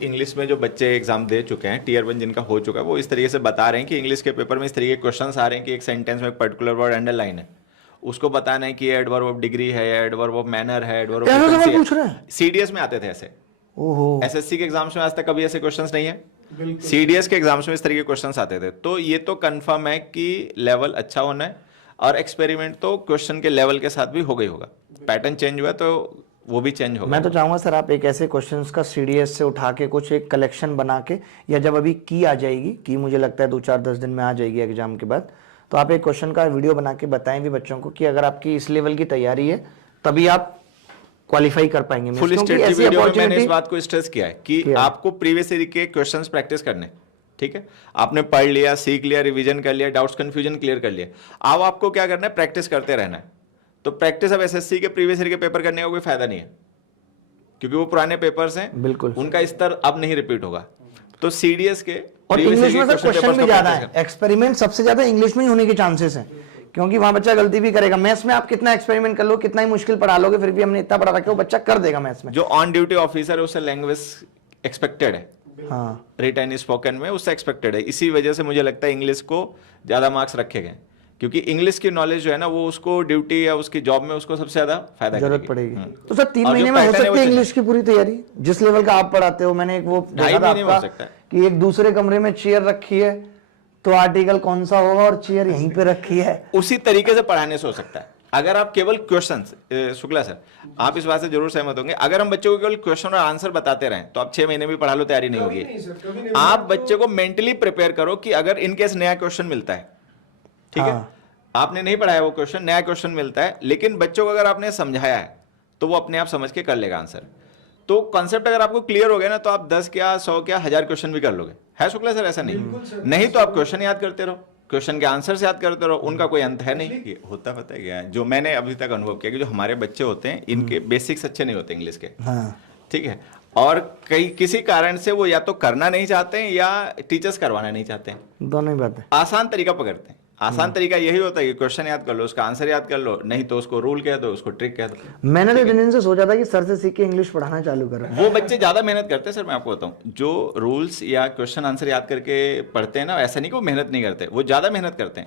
English में जो बच्चे एग्जाम दे चुके हैं टीयर 1 जिनका हो चुका है, वो इस तरीके से बता रहे हैं कि इंग्लिश के पेपर में इस तरीके के क्वेश्चंस आ रहे हैं कि एक सेंटेंस में एक पर्टिकुलर वर्ड अंडरलाइन है, उसको बताना है कि ये एडवर्ब ऑफ डिग्री है, एडवर्ब ऑफ मैनर है, एडवर्ब ऐसा सवाल ऑफ पूछ रहे हैं? सीडीएस में आते थे ऐसे। ओहो, एसएससी के एग्जाम्स में आज तक कभी ऐसे क्वेश्चंस नहीं है, सीडीएस के एग्जाम्स में इस तरीके के क्वेश्चंस आते थे। तो ये तो कंफर्म है कि लेवल अच्छा होना है, और एक्सपेरिमेंट तो क्वेश्चन के लेवल के साथ भी हो गई होगा। पैटर्न चेंज हुआ तो वो भी चेंज होगा। मैं तो चाहूंगा सर आप एक ऐसे क्वेश्चंस का सीडीएस से उठा के कुछ एक कलेक्शन बना के, या जब अभी की आ जाएगी, की मुझे लगता है 2-4-10 दिन में आ जाएगी एग्जाम के बाद, तो आप एक क्वेश्चन का वीडियो बना के बताएं भी बच्चों को कि अगर आपकी इस लेवल की तैयारी है तभी आप क्वालिफाई कर पाएंगे। फुल स्टेट की वीडियो में मैंने इस बात को स्ट्रेस किया है कि आपको प्रीवियस ईयर के क्वेश्चंस प्रैक्टिस करने, ठीक है, आपने पढ़ लिया, सीख लिया, रिवीजन कर लिया, डाउट्स कंफ्यूजन क्लियर कर लिया, अब आपको क्या करना है, प्रैक्टिस करते रहना है। तो प्रैक्टिस अब एसएससी के प्रीवियस ईयर के पेपर करने का कोई फायदा नहीं है, क्योंकि वो पुराने पेपर्स हैं, बिल्कुल उनका स्तर अब नहीं रिपीट होगा। तो सीडीएस के और इंग्लिश में सर क्वेश्चन भी ज्यादा है, एक्सपेरिमेंट सबसे ज्यादा इंग्लिश में ही होने के चांसेस हैं, क्योंकि वहां बच्चा गलती भी करेगा। मैथ्स में आप कितना एक्सपेरिमेंट कर लो, कितना ही मुश्किल पढ़ा लोगे, फिर भी हमने इतना पढ़ा रखा है वो बच्चा कर देगा मैथ्स में। जो ऑन ड्यूटी ऑफिसर है उससे लैंग्वेज एक्सपेक्टेड है, हाँ, रिटर्न स्पोकन में उससे एक्सपेक्टेड है। इसी वजह से मुझे लगता है इंग्लिश को ज्यादा मार्क्स रखे गए, क्योंकि इंग्लिश की नॉलेज जो है ना वो उसको ड्यूटी या उसकी जॉब में उसको सबसे ज्यादा फायदा जरूरत करेगी। पड़ेगी। तो सर 3 महीने में हो सकती है इंग्लिश की पूरी तैयारी जिस लेवल का आप पढ़ाते हो? मैंने एक वो देखा था आपका कि एक दूसरे कमरे में चेयर रखी है, तो आर्टिकल कौन सा होगा और चेयर यहीं पे रखी है, उसी तरीके से पढ़ाने से हो सकता है। अगर आप केवल क्वेश्चंस, शुक्ला सर आप इस बात से जरूर सहमत होंगे, अगर हम बच्चों को केवल क्वेश्चन और आंसर बताते रहें तो आप 6 महीने भी पढ़ा लो तैयारी नहीं होगी। आप बच्चे को मेंटली प्रिपेयर करो कि अगर इनकेस नया क्वेश्चन मिलता है, ठीक है, आपने नहीं पढ़ाया वो क्वेश्चन, नया क्वेश्चन मिलता है, लेकिन बच्चों को अगर आपने समझाया है तो वो अपने आप समझ के कर लेगा आंसर। तो कॉन्सेप्ट अगर आपको क्लियर हो गया ना तो आप 10 क्या 100 क्या 1000 क्वेश्चन भी कर लोगे। है शुक्ला सर? ऐसा नहीं तो आप क्वेश्चन याद करते रहो, क्वेश्चन के आंसर से याद करते रहो, उनका कोई अंत है नहीं। होता पता है क्या, जो मैंने अभी तक अनुभव किया कि जो हमारे बच्चे होते हैं इनके बेसिक्स अच्छे नहीं होते इंग्लिश के, ठीक है, और किसी कारण से वो या तो करना नहीं चाहते हैं या टीचर्स करवाना नहीं चाहते हैं, दोनों ही बात है। आसान तरीका पकड़ते हैं। आसान तरीका यही होता है कि क्वेश्चन याद कर लो, उसका आंसर याद कर लो, नहीं तो उसको रूल कह दो, उसको ट्रिक कह दो। मैंने तो दिन से सोचा था कि सर से सीख के इंग्लिश पढ़ाना चालू करूं। वो बच्चे ज्यादा मेहनत करते हैं सर, मैं आपको बताऊं, जो रूल्स या क्वेश्चन आंसर याद करके पढ़ते हैं ना, ऐसा नहीं कि वो मेहनत नहीं करते, वो ज्यादा मेहनत करते हैं।